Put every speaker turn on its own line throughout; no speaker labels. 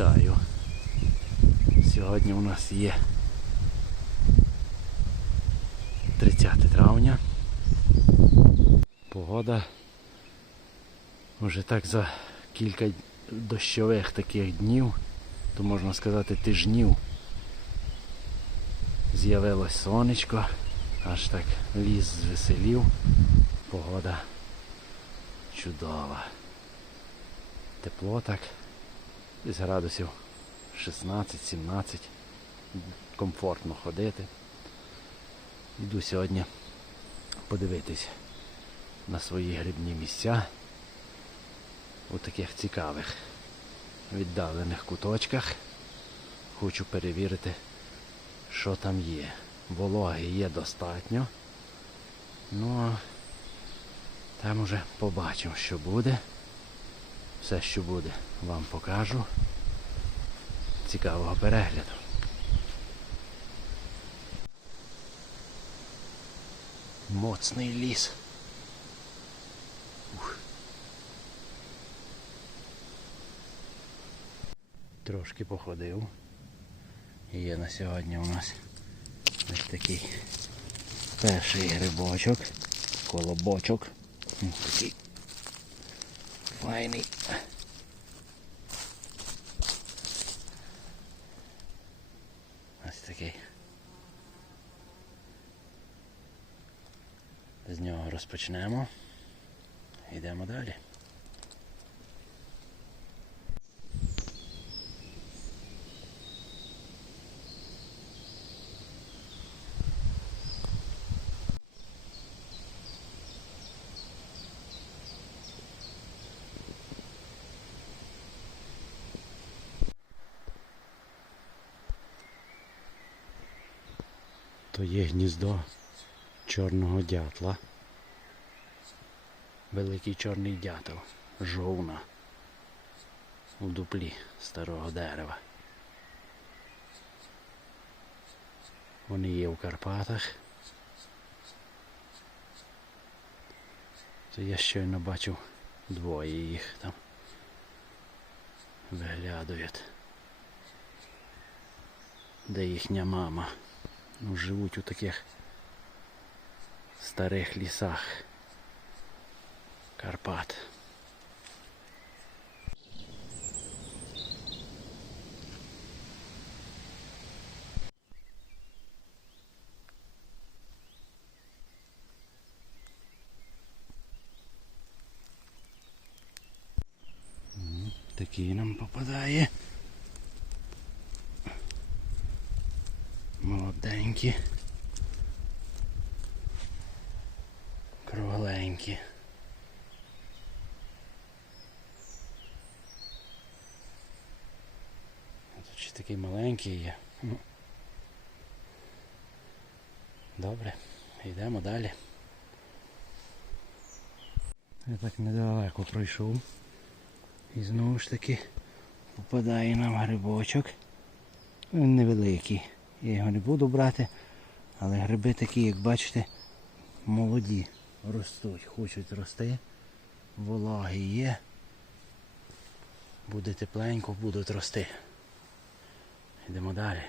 Вітаю. Сьогодні у нас є 30 травня. Погода вже так за кілька дощових таких днів, то можна сказати тижнів. З'явилось сонечко, аж так ліс звеселів. Погода чудова. Тепло так. Десь градусів 16-17. Комфортно ходити. Йду сьогодні подивитись на свої грибні місця у таких цікавих віддалених куточках. Хочу перевірити, що там є. Вологи є достатньо. Ну там уже побачимо, що буде. Все, що буде, вам покажу. Цікавого перегляду. Моцний ліс. Ух. Трошки походив. Є на сьогодні у нас ось такий перший грибочок, колобочок. Такий файний. Ось такий. З нього розпочнемо. Йдемо далі. То є гніздо чорного дятла. Великий чорний дятел. Жовна. У дуплі старого дерева. Вони є в Карпатах. То я щойно бачив двоє їх там. Виглядують. Де їхня мама? Ну, живуть у таких старих лісах Карпат. Такий нам попадає. Молоденькі. Кругленькі. Тут ще такий маленький є. Ну. Добре, йдемо далі. Я так недалеко пройшов. І знову ж таки попадає нам грибочок. Він невеликий. Я його не буду брати, але гриби такі, як бачите, молоді ростуть, хочуть рости. Вологи є. Буде тепленько, будуть рости. Йдемо далі.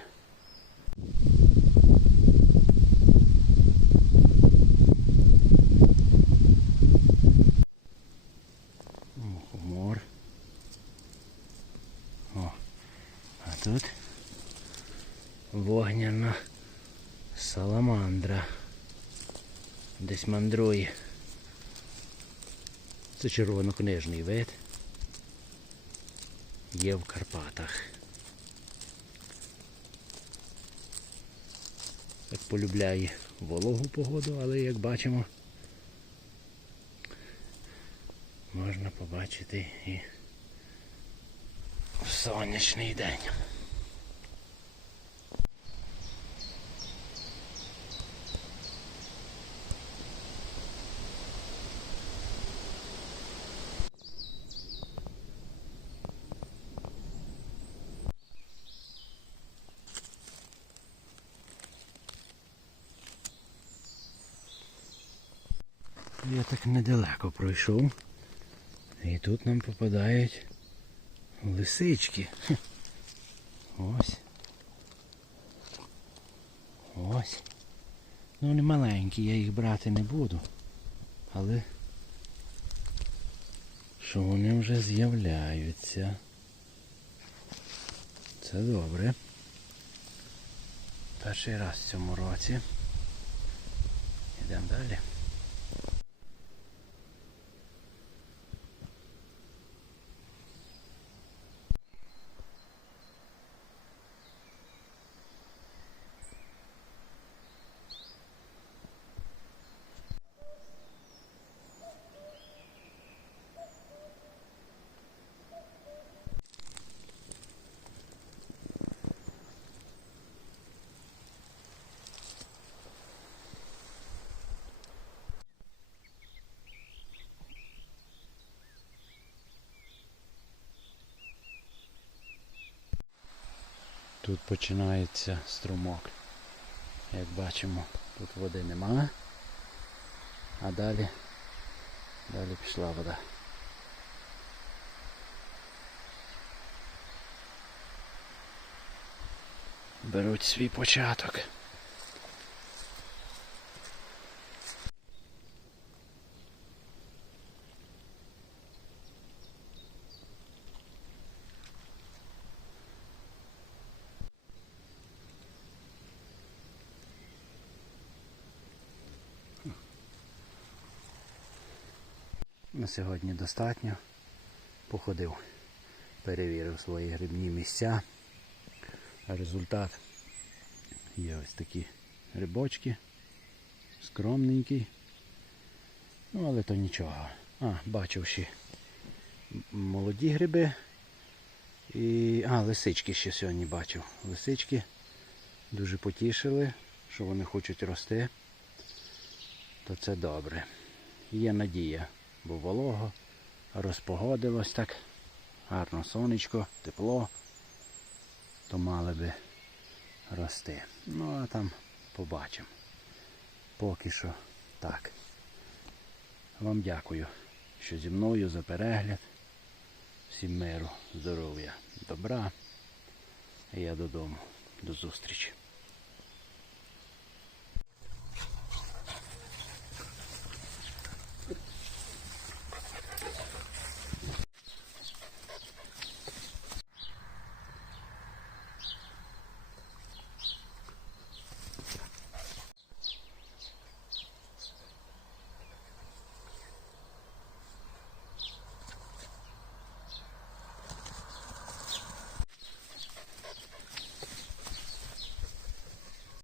Десь мандрує. Це червонокнижний вид. Є в Карпатах. Так полюбляє вологу погоду, але як бачимо, можна побачити і в сонячний день. Я так недалеко пройшов. І тут нам попадають лисички. Ось. Ось. Ну вони маленькі, я їх брати не буду. Але що вони вже з'являються. Це добре. Перший раз в цьому році. Йдемо далі. Тут починається струмок. Як бачимо, тут води немає. А далі, далі пішла вода. Беруть свій початок. На сьогодні достатньо. Походив, перевірив свої грибні місця. Результат є ось такі грибочки. Скромненький. Ну, але то нічого. А, бачив ще молоді гриби. І... А, лисички ще сьогодні бачив. Лисички дуже потішили, що вони хочуть рости. То це добре. Є надія, бо волого, розпогодилось так, гарно сонечко, тепло, то мали би рости. Ну а там побачимо. Поки що так. Вам дякую, що зі мною за перегляд. Всім миру, здоров'я, добра. Я додому. До зустрічі.